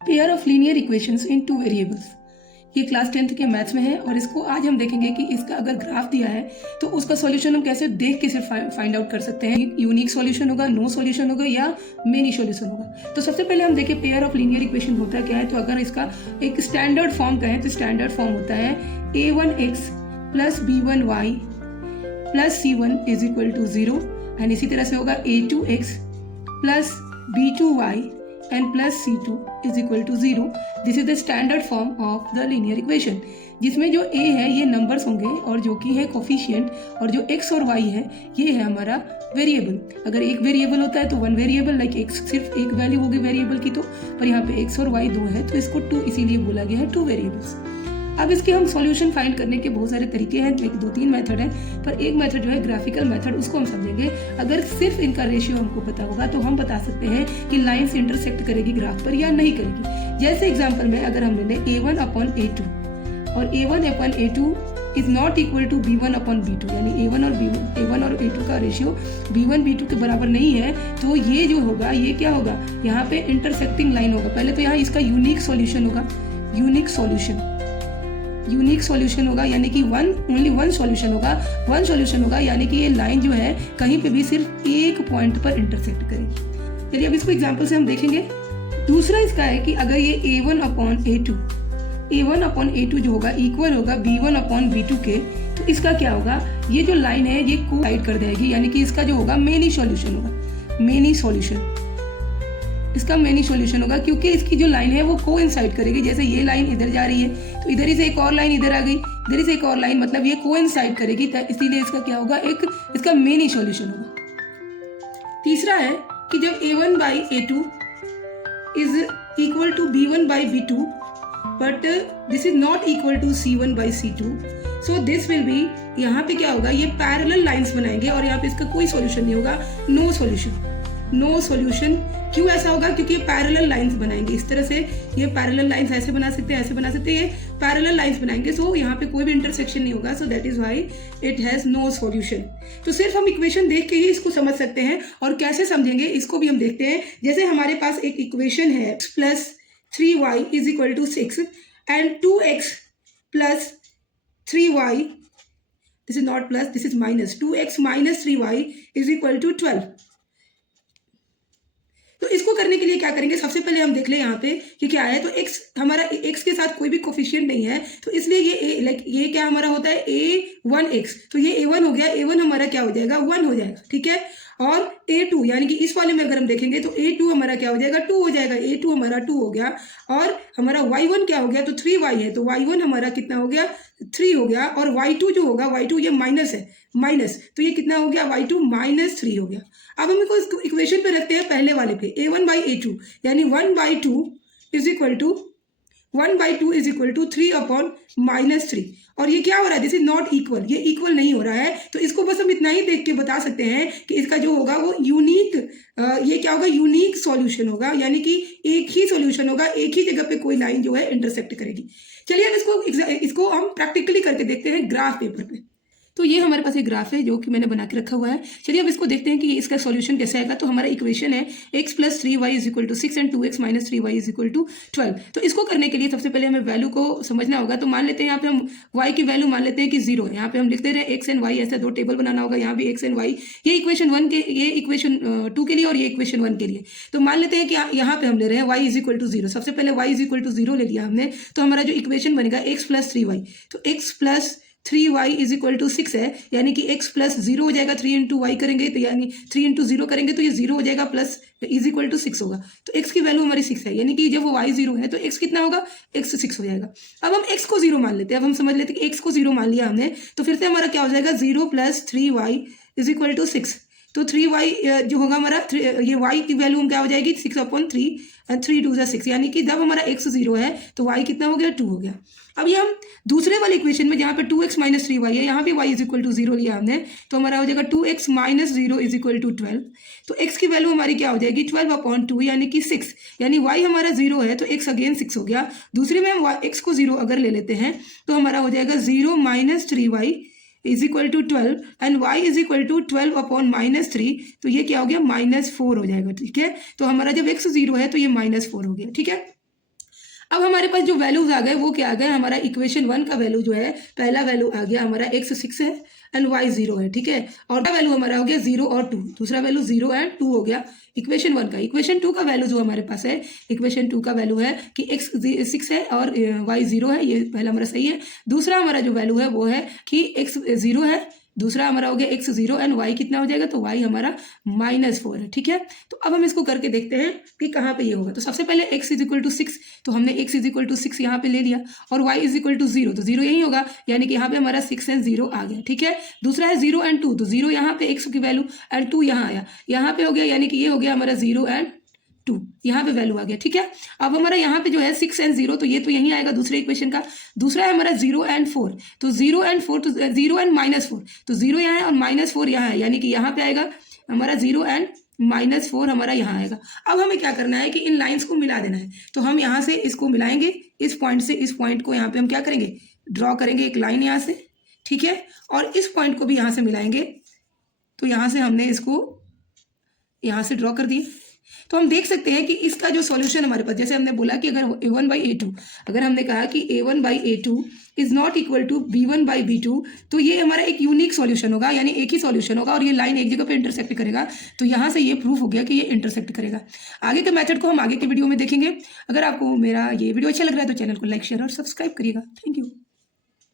Pair of linear equations in two variables. ये class 10th के maths में है और इसको आज हम देखेंगे कि इसका अगर ग्राफ दिया है तो उसका सॉल्यूशन हम कैसे देख के सिर्फ फाइंड आउट कर सकते हैं। यूनिक सॉल्यूशन होगा, नो सॉल्यूशन होगा या मेनी सॉल्यूशन होगा। तो सबसे पहले हम देखें पेयर ऑफ लीनियर इक्वेशन होता क्या है। तो अगर इसका एक स्टैंडर्ड फॉर्म कहें तो स्टैंडर्ड फॉर्म होता है a1x plus b1y plus c1 is equal to 0 and इसी तरह से होगा a2x plus b2y and plus c2 is equal to 0. This is the standard form of the linear equation, जिसमें जो a है ये नंबर्स होंगे और जो कि है कोफिशिएंट, और जो x और y है ये है हमारा वेरिएबल। अगर एक वेरिएबल होता है तो वन वेरिएबल, लाइक एक सिर्फ एक वैल्यू होगी वेरिएबल की, तो पर यहाँ पे x और y दो है तो इसको टू इसीलिए बोला गया है, टू वेरिएबल्स। अब इसके हम सॉल्यूशन फाइंड करने के बहुत सारे तरीके हैं, एक दो तीन मेथड है, पर एक मेथड जो है ग्राफिकल मेथड, उसको हम समझेंगे। अगर सिर्फ इनका रेशियो हमको पता होगा तो हम बता सकते हैं कि लाइंस इंटरसेक्ट करेगी ग्राफ पर या नहीं करेगी। जैसे एग्जांपल में अगर हम ले लें a1 अपॉन a2 और a1 upon a2 is not equal to b1 upon b2, यानी a1 और a2 का रेशियो b1 b2 के बराबर नहीं है, तो ये जो होगा ये क्या होगा, यहाँ पे इंटरसेक्टिंग लाइन होगा। पहले तो यहाँ इसका यूनिक सॉल्यूशन होगा, यूनिक सॉल्यूशन होगा, यानी कि ओनली वन सॉल्यूशन होगा, यानी कि ये लाइन जो है कहीं पे भी सिर्फ एक पॉइंट पर इंटरसेक्ट करेगी। चलिए अब इसको एग्जांपल से हम देखेंगे। दूसरा इसका है कि अगर ये a1 अपॉन a2 जो होगा इक्वल होगा b1 अपॉन b2 के, तो इसका क्या होगा, ये जो लाइन है ये कोसाइड कर देगी, यानी कि इसका जो होगा मेनी सॉल्यूशन होगा, इसका मेनी सॉल्यूशन होगा, क्योंकि इसकी जो लाइन है वो कोइंसाइड करेगी। जैसे ये लाइन इधर जा रही है तो इधर ही से एक और लाइन इधर आ गई, इधर ही से एक और लाइन, मतलब ये कोइंसाइड करेगी, इसीलिए इसका क्या होगा, एक इसका मेनी सॉल्यूशन होगा। तीसरा है कि जब a1 by a2 is equal to b1 by b2 but this is not equal to c1 by c2, so this will be, यहाँ पे क्या होगा, ये पैरेलल लाइंस बनाएंगे और यहाँ पे इसका कोई सॉल्यूशन नहीं होगा, नो सॉल्यूशन। क्यों ऐसा होगा, क्योंकि ये पैरेलल लाइंस बनाएंगे इस तरह से, ये पैरेलल लाइंस ऐसे बना सकते हैं, ये पैरेलल लाइंस बनाएंगे, सो यहाँ पे कोई भी इंटरसेक्शन नहीं होगा, so that is why it has no solution. तो सिर्फ हम इक्वेशन देख के ही इसको समझ सकते हैं, और कैसे समझेंगे इसको भी हम देखते हैं। जैसे हमारे पास एक इक्वेशन है x plus 3y is equal to 6 and 2x plus 3y, this is not plus, this is minus, 2x minus 3y is equal to 12। तो इसको करने के लिए क्या करेंगे, सबसे पहले हम देख ले यहाँ पे कि क्या है। तो x हमारा x के साथ कोई भी कोफिशिएंट नहीं है, तो इसलिए ये क्या हमारा होता है a1x, तो ये a1 हो गया, a1 हमारा क्या हो जाएगा, 1 हो जाएगा, ठीक है। और a2 यानी कि इस वाले में अगर हम देखेंगे तो a2 हमारा क्या हो जाएगा, 2 हो जाएगा, a2 हमारा 2 हो गया, और हमारा y1 क्या हो गया, तो 3y है, तो y1 हमारा कितना हो गया, 3 हो गया, और y2 जो होगा, y2 ये माइनस है, तो ये कितना हो गया, y2 माइनस 3 हो गया। अब हम इसको इक्वेशन पे रखते हैं पहले वाले पे, a1 बाई a2, यानी 1/2 is equal to 3 upon minus 3, और ये क्या हो रहा है, दिस इज नॉट इक्वल, ये इक्वल नहीं हो रहा है, तो इसको बस हम इतना ही देख के बता सकते हैं कि इसका जो होगा वो यूनिक, ये क्या होगा, यूनिक सॉल्यूशन होगा, यानी कि एक ही सॉल्यूशन होगा, एक ही जगह पे कोई लाइन जो है इंटरसेक्ट करेगी। चलिए अब इसको हम प्रैक्टिकली करके देखते हैं ग्राफ पेपर पे। तो ये हमारे पास एक ग्राफ है जो कि मैंने बना के रखा हुआ है। चलिए अब इसको देखते हैं कि इसका सॉल्यूशन कैसे आएगा। तो हमारा इक्वेशन है x plus 3y is equal to 6 and 2x minus 3y is equal to 12। तो इसको करने के लिए सबसे पहले हमें वैल्यू को समझना होगा। तो मान लेते हैं यहाँ पे हम y की वैल्यू मान लेते हैं कि 0 है, यहाँ पे हम लिखते रहे x एंड y, ऐसा दो टेबल बनाना होगा, यहाँ भी x एंड y, ये इक्वेशन 1 के, ये इक्वेशन 2 के लिए और ये इक्वेशन 1 के लिए। तो मान लेते हैं कि यहाँ पे हम ले रहे हैं y इज इक्वल टू 0, सबसे पहले y इज इक्वल टू 0 ले लिया हमने, तो हमारा जो इक्वेशन बनेगा x प्लस 3y, तो x plus 3y is equal to 6 है, यानी कि x प्लस 0 हो जाएगा, 3 इंटू वाई करेंगे तो यानी 3 इंटू 0 करेंगे तो ये 0 हो जाएगा, प्लस इज इक्वल टू 6 होगा, तो x की वैल्यू हमारी 6 है, यानी कि जब वो y 0 है तो x कितना होगा, x 6 हो जाएगा। अब हम x को 0 मान लेते हैं, अब हम समझ लेते हैं कि x को 0 मान लिया हमने, तो फिर से हमारा क्या हो जाएगा, 0 plus 3y is equal to 6, तो 3y जो होगा हमारा, ये y की वैल्यू क्या हो जाएगी, 6 अपॉन 3 एंड 3 2 6, यानी कि जब हमारा x 0 है तो y कितना हो गया, 2 हो गया। अब ये हम दूसरे वाले इक्वेशन में जहाँ पे 2x माइनस 3y है, यहाँ पे y इज इक्वल टू 0 लिया हमने, तो हमारा हो जाएगा 2x minus 0 is equal to 12, तो x की वैल्यू हमारी क्या हो जाएगी, 12 अपॉन 2 यानी कि 6, यानी y हमारा 0 है तो x अगेन 6 हो गया। दूसरे में हम x को 0 अगर ले लेते हैं तो हमारा हो जाएगा 0 minus 3y is equal to 12 and y is equal to 12 upon minus 3, तो ये क्या हो गया, -4 हो जाएगा, ठीक है। तो हमारा जब x 0 है तो ये -4 हो गया, ठीक है। अब हमारे पास जो वैल्यूज आ गए वो क्या आ गए, हमारा इक्वेशन 1 का वैल्यू जो है, पहला वैल्यू आ गया हमारा x 6 है एंड y 0 है, ठीक है। और का वैल्यू हमारा हो गया 0 और 2, दूसरा वैल्यू 0 एंड 2 हो गया इक्वेशन 1 का। इक्वेशन 2 का वैल्यू जो हमारे पास है, इक्वेशन 2 का वैल्यू है कि x 6 है और y 0 है, ये पहला हमारा सही है। दूसरा हमारा जो वैल्यू है वो है कि x 0 है, दूसरा हमारा हो गया x 0 एंड y कितना हो जाएगा, तो y हमारा -4 है, ठीक है। तो अब हम इसको करके देखते हैं कि कहाँ पे ये होगा। तो सबसे पहले x = 6, तो हमने x = 6 यहाँ पे ले लिया, और y = 0, तो 0 यही होगा, यानी कि यहाँ पे हमारा 6 एंड 0 आ गया, ठीक है। दूसरा है 0 एंड 2, तो 0 यहाँ पे x की वैल्यू एंड 2 यहाँ आया, यहाँ पे हो गया, यानी कि ये हो गया हमारा 0 एंड 2, यहाँ पे वैल्यू आ गया, ठीक है। अब हमारा यहाँ पे जो है 6 एंड 0, तो ये तो यहीं आएगा दूसरे इक्वेशन का। दूसरा है हमारा 0 एंड 4, तो 0 एंड 4, तो 0 एंड -4, तो 0 यहाँ है और -4 यहाँ है, यानी कि यहाँ पे आएगा हमारा 0 एंड -4 हमारा यहाँ आएगा। अब हमें क्या करना है कि इन लाइन्स को मिला देना है, तो हम यहाँ से इसको मिलाएंगे, इस पॉइंट से इस पॉइंट को यहाँ पे हम क्या करेंगे, ड्रॉ करेंगे एक लाइन यहाँ से, ठीक है, और इस पॉइंट को भी यहाँ से मिलाएंगे। तो यहाँ से हमने इसको यहाँ से ड्रॉ कर दिए, तो हम देख सकते हैं कि इसका जो सॉल्यूशन हमारे पास, जैसे हमने बोला कि अगर a1/a2, अगर हमने कहा कि a1/a2 is not equal to b1/b2, तो ये हमारा एक यूनिक सॉल्यूशन होगा, यानी एक ही सॉल्यूशन होगा और ये लाइन एक जगह पे इंटरसेक्ट करेगा। तो यहाँ से ये प्रूफ हो गया कि ये इंटरसेक्ट करेगा। आगे के मेथड को हम आगे के वीडियो में देखेंगे। अगर आपको मेरा ये वीडियो अच्छा लग रहा है तो चैनल को लाइक, शेयर और सब्सक्राइब करिएगा। Thank you.